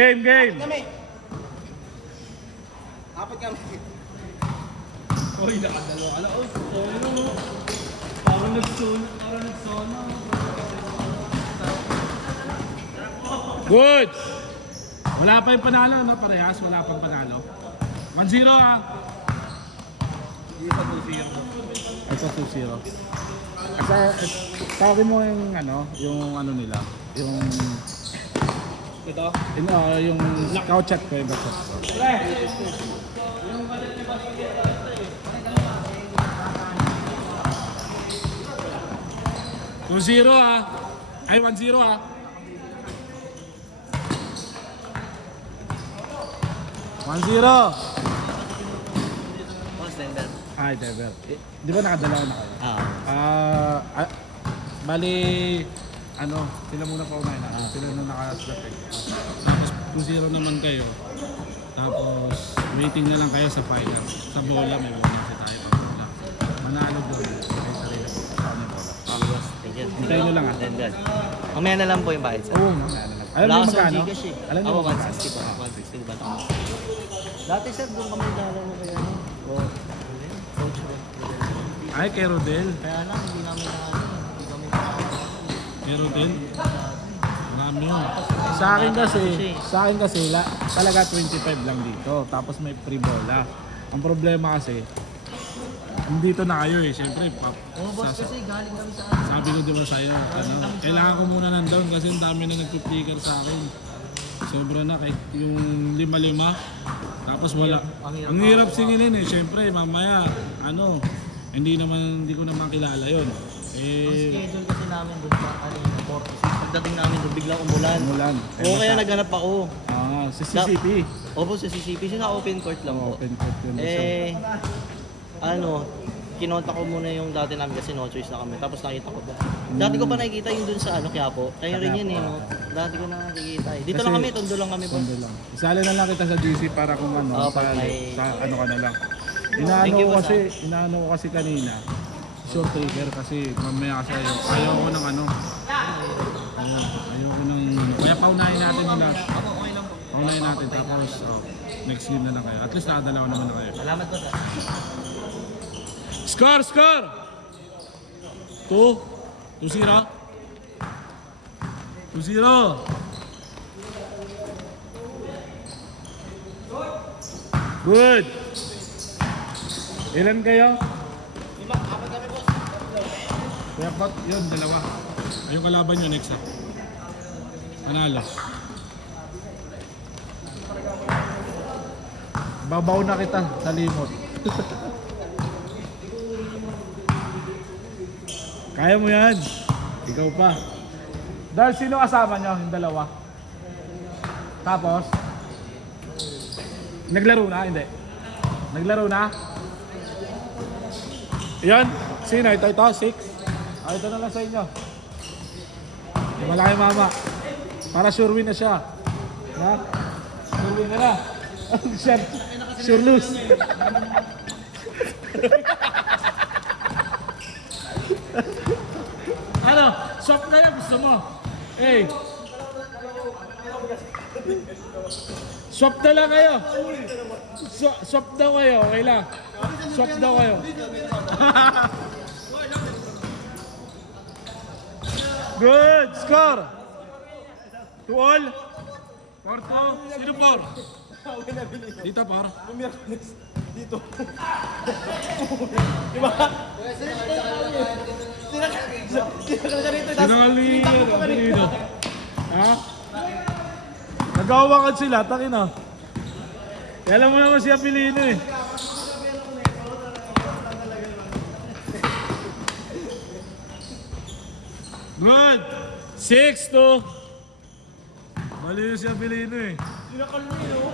Game. Apat kami. Uy, nakadalawa ka na. Oh, sorry no. Parang nagsona. Good. Wala pa yung panalo, no? Parehas, wala pang panalo. 1-0 ah. Hindi pa 2-0. Ito 2-0. Kasi, tawagin mo yung ano nila. Yung Ito? yung scout chat ko, yung chat ko. Two 0 ah. Ay, 1-0 ah. One zero. Boss, Denver. Ay, Denver. Di ba nakadalawa na kayo? Bali, sila muna pa umain na. Sila na nakaslap eh. Tapos 2-0 naman kayo. Tapos, waiting na lang kayo sa final. Sa bola, may bonus tayo pag bola. Manalo doon. May sarili po. Saan yung bola? Boss, thank you. Hintayin nyo lang ah. Denver. Mamaya na lang po yung bayad, sir. Oo, manalo lang. Alam niyo magkano? Alam niyo Ako, magkano? 160 ba? 160 ba ito? Dati, sir, doon kami naglalaro kaya coach ko. Ay, kay Rodel. Kaya lang, hindi namin hindi kami Kay Rodel. Marami yun. Sa akin kasi, talaga 25 lang dito. Tapos may free bola. Ang problema kasi, dito na kayo eh. Siyempre, boss, kasi galing kami sa sabi ko diba sa'yo, kailangan ko muna nandun kasi ang dami na nagpiplicker sa akin. Sobra na kahit yung 5-5. Tapos wala. Ang hirap singilin eh. Siyempre, mamaya, hindi ko naman kilala yun. schedule kasi namin doon sa kanina, 46. Pagdating namin doon, biglang umulan. Oo, kaya naghanap ako. Sa CCP. Opo, sa CCP. Sa open court lang po. Open court yun. Kinontak ko muna yung dati namin kasi no choice na kami. Tapos nakita ko ba? Dati ko pa nakikita yung dun sa Quiapo. Kaya rin yun eh, no? Dati ko na nakikita eh. Dito Kasi, lang kami, tondo lang kami po. Tondo lang. Isali na lang kita sa GC para kung sa ka na lang. Inaano ko kasi kanina. Short taker kasi mamaya kasi ayaw ko ng ayaw ko ng kaya paunahin natin nila. Okay lang po. Paunahin natin tapos next game na lang kayo. At least nakadalawa naman na kayo. Salamat po sir. Score! 2-0. 2-0. Good. Ilan kayo? 5, 4 kami boss. Kaya pat, yun, 2. Ayong kalaban nyo next Manalo. Babaw na kita sa limot. Kaya mo yan. Ikaw pa. Dahil sino kasama nyo? Yung 2. Tapos? Naglaro na? Hindi. Naglaro na? Yan. Sino? Ito. 6. Ito na lang sa inyo. Malaki mama. Para sure win na siya. Ha? Sure win na na. Sure lose. Swap na yan, gusto mo? Hey! Swap na lang kayo! Swap daw kayo, okay lang. Swap daw kayo. Good! Score! 2-all? 4-2? Sino 4? Dito, par. Dito. Diba? Sinangalino. Ha? Nag-awakan sila, takin na. Kaya alam mo naman si Apelino eh. Good! 6-2. Mali si Apelino eh. Sinakalmino.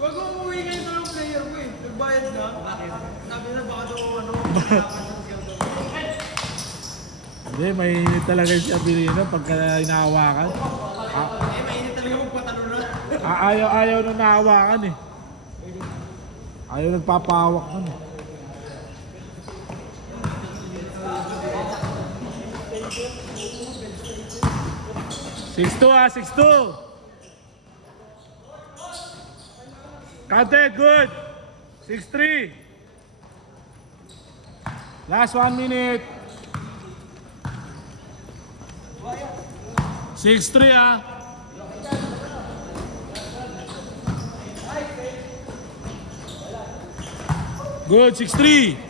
Wag mo umuwi kayo ng player mo eh. Nagbayad na. Sabi na baka daw Hindi, mainit talaga si Apelino pagka inahawakan. mainit talaga magpatalo na. Ayaw nung nahawakan eh. Ayaw nagpapahawak nun eh. 6-2 ah, 6-2. Counted, good. 6-3. Last 1 minute. 6-3 ah. Good, 6-3.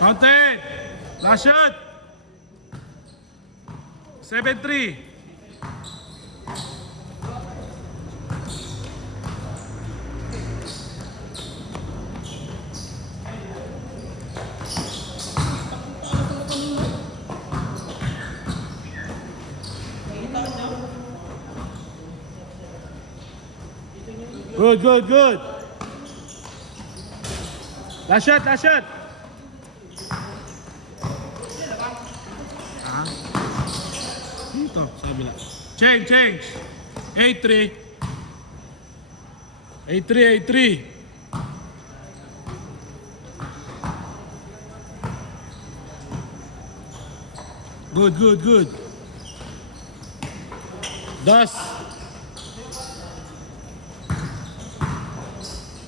Counted. Last shot. 7-3. Good, good, good. Last shot, last shot. Ah. Dito, sa kabila. Change, change. 8-3. 8-3, 8-3. Good, good, good. Das.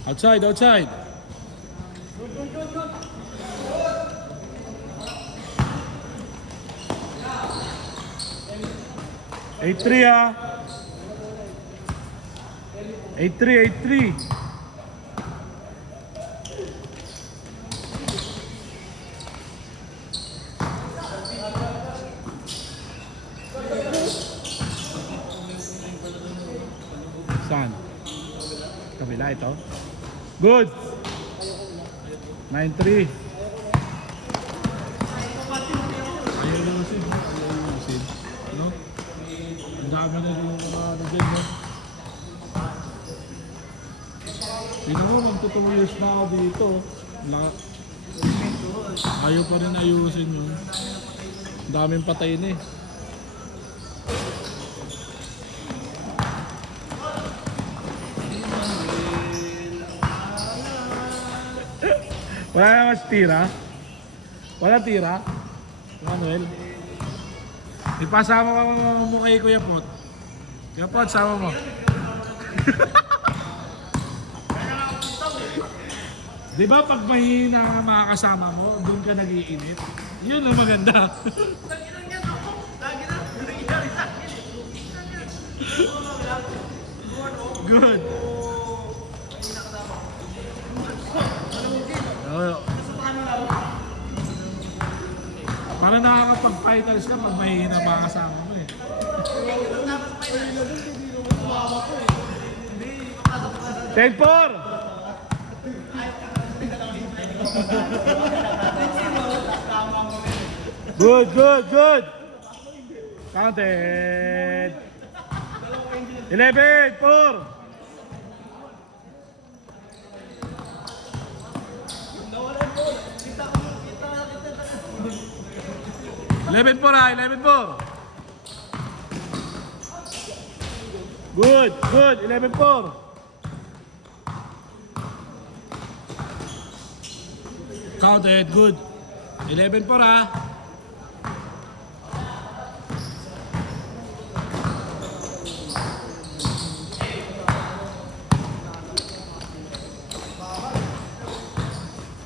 Outside, outside. Eight three ah. 8-3, 8-3. Saan? Kabila ito. Good. 9-3. Ayaw na kasi. Ayaw na kasi. No? Ang dami na yung mga ano dyan, no? Tingnan mo, magtutuluyos na ako dito. Ayaw pa rin ayusin yun. Ang daming patay na eh. Wala na mas tira? Wala tira? Manuel? Ipasama mo kay Kuya Pot. Kuya Pot, sama mo. Di ba pag mahina ang mga kasama mo, doon ka nag-iinit? Yun ang maganda. Good. Oh. Para nakakapag-fighters ka pag mahina ang mga kasama mo eh. Ten-4! Good, good, good. Counted. 11-4. Eleven four ah, 11-4. Good, good, 11-4. Counted, good. 11-4 ah.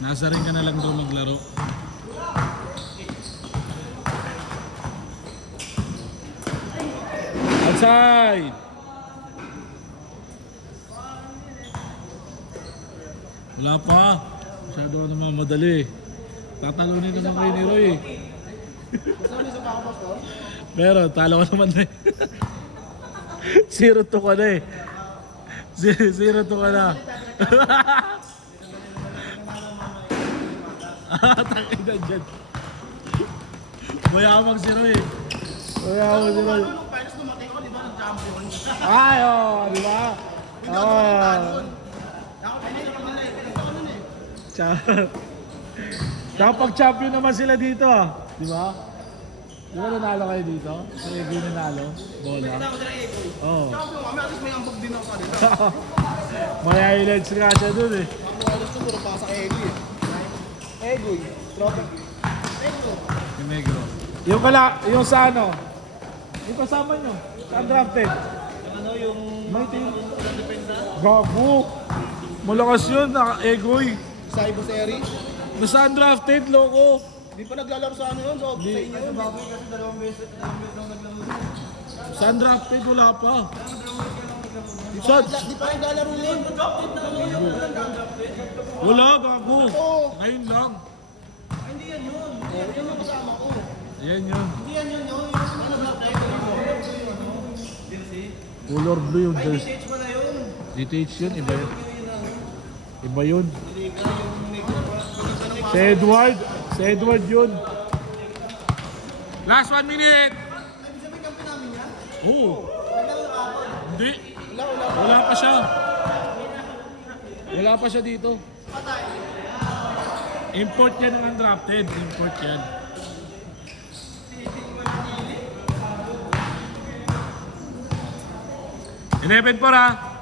Nasa rin ka na lang doon maglaro. Outside. Wala pa. Masyado naman madali. Tatalunin naman kayo ni Roy eh. Pero talo ka naman na eh. 0-2 ka na eh. 0-2 ka na. Takay na dyan. Mayamang si Roy eh. Mayamang si Roy. Ay, oh, di ba? Oh. Tsaka pag-champion naman sila dito ah. Di ba? Di ba nanalo kayo dito? Sa Ego nanalo? Bola? Oo. Champion kami, at least may ambag din ako kanila. May highlights nga siya dun eh. Ang mga gusto, puro pa sa Egoy. Egoy. Tropic. Yung negro. Yung yung sa ano? Yung kasama nyo. Sa undrafted. Ano yung... May team. Gago. Malakas yun, naka-egoy. Sa Ibos Eri. Nasa undrafted, loko. Di pa naglalaro sa ano yun, so sa inyo yun. Sa undrafted, wala pa. Di Shots. pa naglalaro yun. Wala, gago. Oo. Ngayon lang. Hindi yan yun. Yan yung kasama ko. Ayan yun. Hindi yan yun. Yung mga nag-block na ito. Color blue yung dress. DTH pa na yun. DTH yun, iba yun. Iba yun. Si Edward. Si Edward yun. Last 1 minute. Oo. Hindi. Wala pa siya. Wala pa siya dito. Import yan ng undrafted. Import yan. Eleven por ha.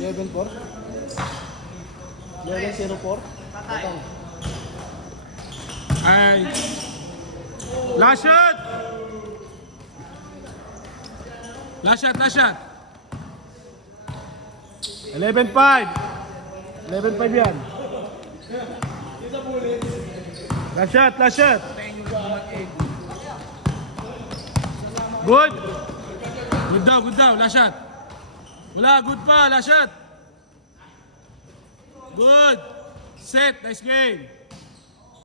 11-4. 11-0-4. Ay. Last shot. Last shot, last shot. 11-5. 11-5 yan. Last shot, last shot. Good. Good daw, last shot. Wala, good pa, last shot. Good. Set, nice game.